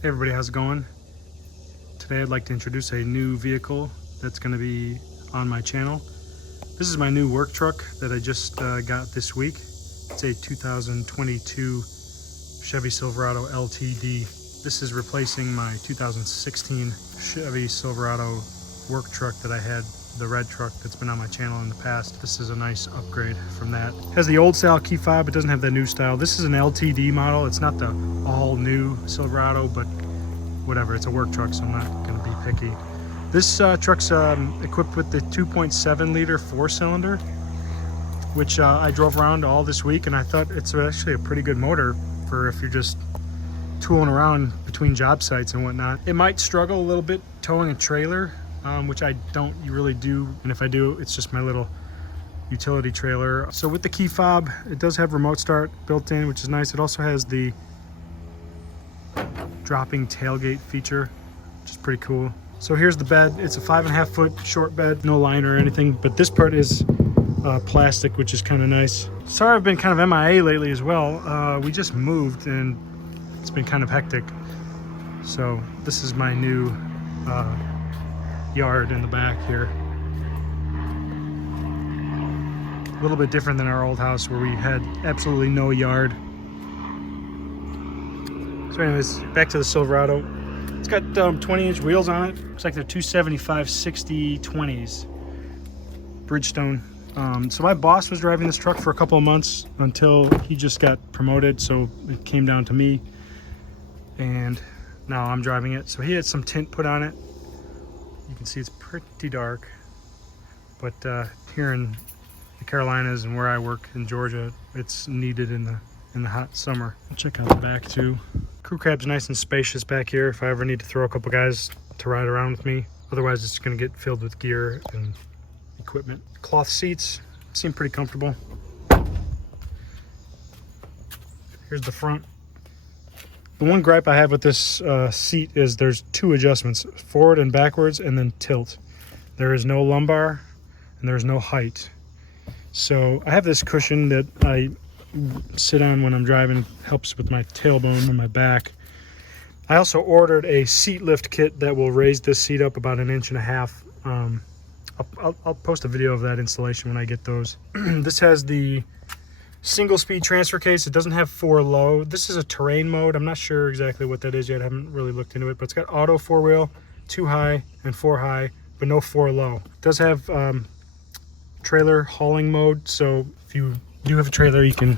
Hey everybody, how's it going? Today I'd like to introduce a new vehicle that's going to be on my channel. This is my new work truck that I just got this week. It's a 2022 Chevy Silverado LTD. This is replacing my 2016 Chevy Silverado work truck that I had, the red truck that's been on my channel in the past. This is a nice upgrade from that. It has the old style key fob, it doesn't have the new style. This is an LTD model. It's not the all new Silverado, but whatever, it's a work truck, so I'm not going to be picky. This truck's equipped with the 2.7 liter 4-cylinder, which I drove around all this week, and I thought it's actually a pretty good motor for if you're just tooling around between job sites and whatnot. It might struggle a little bit towing a trailer, which I don't really do, and if I do, it's just my little utility trailer. So with the key fob, it does have remote start built in, which is nice. It also has the dropping tailgate feature, which is pretty cool. So here's the bed. It's a 5.5 foot short bed, no liner or anything, but this part is plastic, which is kind of nice. Sorry I've been kind of MIA lately as well. We just moved and it's been kind of hectic. So this is my new yard in the back here. A little bit different than our old house where we had absolutely no yard. So anyways, back to the Silverado. It's got 20-inch wheels on it. Looks like they're 275/60/20s. Bridgestone. So my boss was driving this truck for a couple of months until he just got promoted, so it came down to me. And now I'm driving it. So he had some tint put on it. You can see it's pretty dark. But here in the Carolinas and where I work in Georgia, it's needed in the hot summer. Check out the back too. Crew cab's nice and spacious back here if I ever need to throw a couple guys to ride around with me. Otherwise it's going to get filled with gear and equipment. Cloth seats seem pretty comfortable. Here's the front. The one gripe I have with this seat is there's two adjustments, forward and backwards, and then tilt. There is no lumbar and there's no height. So I have this cushion that I sit on when I'm driving, helps with my tailbone and my back. I also ordered a seat lift kit that will raise this seat up about 1.5 inches. I'll post a video of that installation when I get those. This has the single speed transfer case. It doesn't have 4 low. This is a terrain mode. I'm not sure exactly what that is yet. I haven't really looked into it, but it's got auto 4-wheel, 2 high and 4 high, but no 4 low. It does have trailer hauling mode, so if you do have a trailer, you can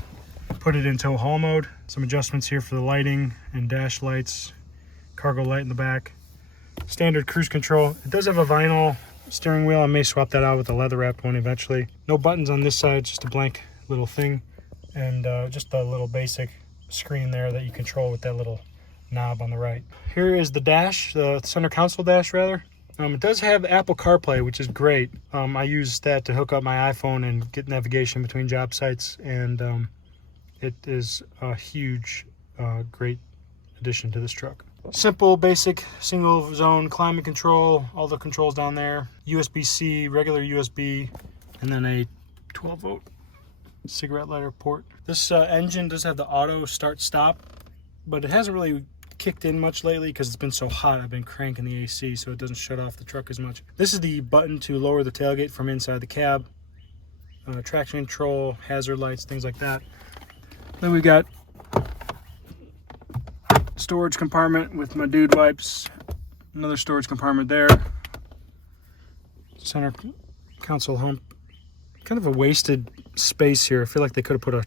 put it in tow haul mode. Some adjustments here for the lighting and dash lights, cargo light in the back, standard cruise control. It does have a vinyl steering wheel. I may swap that out with a leather wrapped one eventually. No buttons on this side, just a blank little thing, and just a little basic screen there that you control with that little knob on the right. Here is the dash, the center console dash rather. It does have Apple CarPlay, which is great. I use that to hook up my iPhone and get navigation between job sites, and it is a huge, great addition to this truck. Simple, basic, single zone climate control, all the controls down there. USB-C, regular USB, and then a 12-volt cigarette lighter port. This engine does have the auto start-stop, but it hasn't really kicked in much lately because it's been so hot. I've been cranking the AC so it doesn't shut off the truck as much. This is the button to lower the tailgate from inside the cab. Traction control, hazard lights, things like that. Then we got storage compartment with my dude wipes. Another storage compartment there. Center console hump. Kind of a wasted space here. I feel like they could have put a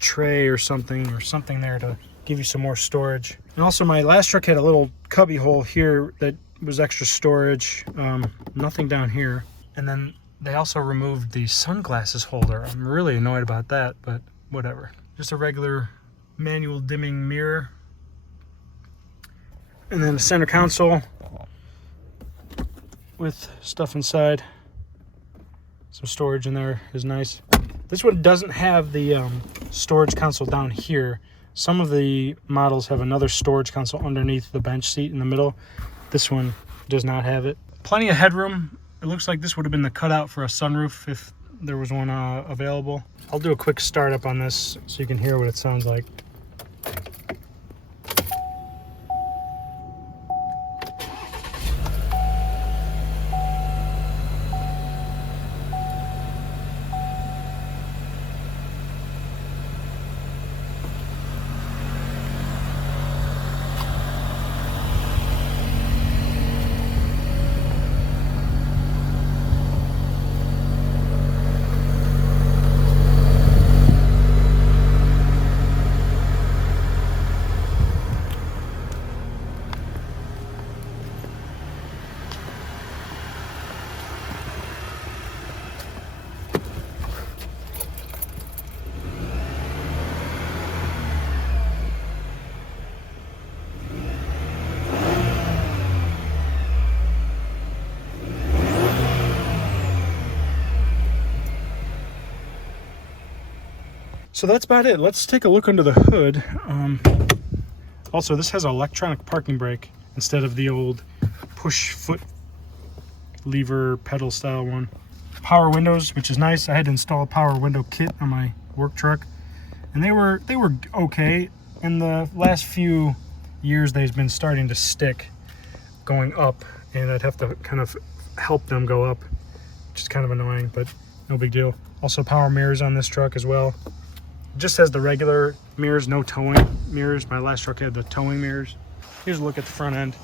tray or something there to give you some more storage. And also my last truck had a little cubby hole here that was extra storage. Nothing down here. And then they also removed the sunglasses holder. I'm really annoyed about that, but whatever. Just a regular manual dimming mirror. And then a center console with stuff inside. Some storage in there is nice. This one doesn't have the storage console down here. Some of the models have another storage console underneath the bench seat in the middle. This one does not have it. Plenty of headroom. It looks like this would have been the cutout for a sunroof if there was one available. I'll do a quick startup on this so you can hear what it sounds like. So that's about it. Let's take a look under the hood. Also, this has an electronic parking brake instead of the old push foot lever pedal style one. Power windows, which is nice. I had to install a power window kit on my work truck, and they were okay. In the last few years, they've been starting to stick going up, and I'd have to kind of help them go up, which is kind of annoying, but no big deal. Also, power mirrors on this truck as well. It just has the regular mirrors, no towing mirrors. My last truck had the towing mirrors. Here's a look at the front end.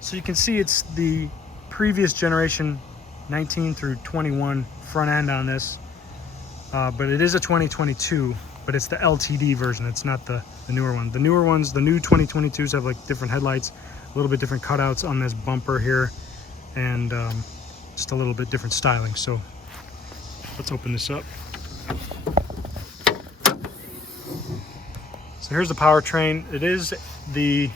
So you can see it's the previous generation 19 through 21 front end on this, but it is a 2022, but it's the LTD version. It's not the newer one. The newer ones, the new 2022s have like different headlights, a little bit different cutouts on this bumper here, and just a little bit different styling. So let's open this up. So here's the powertrain. It is the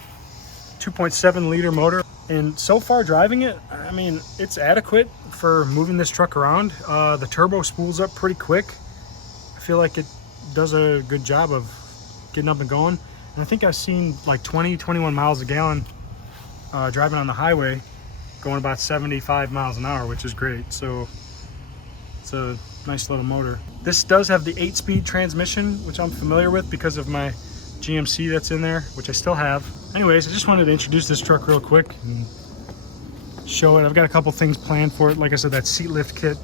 2.7 liter motor, and so far driving it, I mean, it's adequate for moving this truck around. The turbo spools up pretty quick. I feel like it does a good job of getting up and going. And I think I've seen like 21 miles a gallon driving on the highway, going about 75 miles an hour, which is great. So it's a nice little motor. This does have the 8-speed transmission, which I'm familiar with because of my GMC that's in there, which I still have. Anyways, I just wanted to introduce this truck real quick and show it. I've got a couple things planned for it. Like I said, that seat lift kit.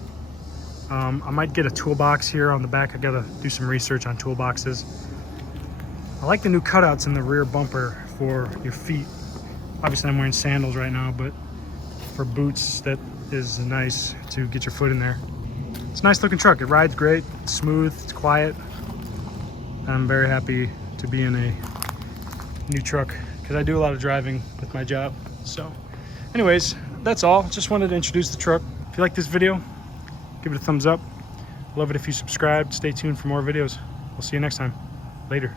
I might get a toolbox here on the back. I gotta do some research on toolboxes. I like the new cutouts in the rear bumper for your feet. Obviously I'm wearing sandals right now, but for boots, that is nice to get your foot in there. It's a nice looking truck. It rides great, it's smooth, it's quiet. I'm very happy to be in a new truck because I do a lot of driving with my job. So anyways, that's all. Just wanted to introduce the truck. If you like this video, give it a thumbs up. Love it if you subscribe. Stay tuned for more videos. We'll see you next time. Later.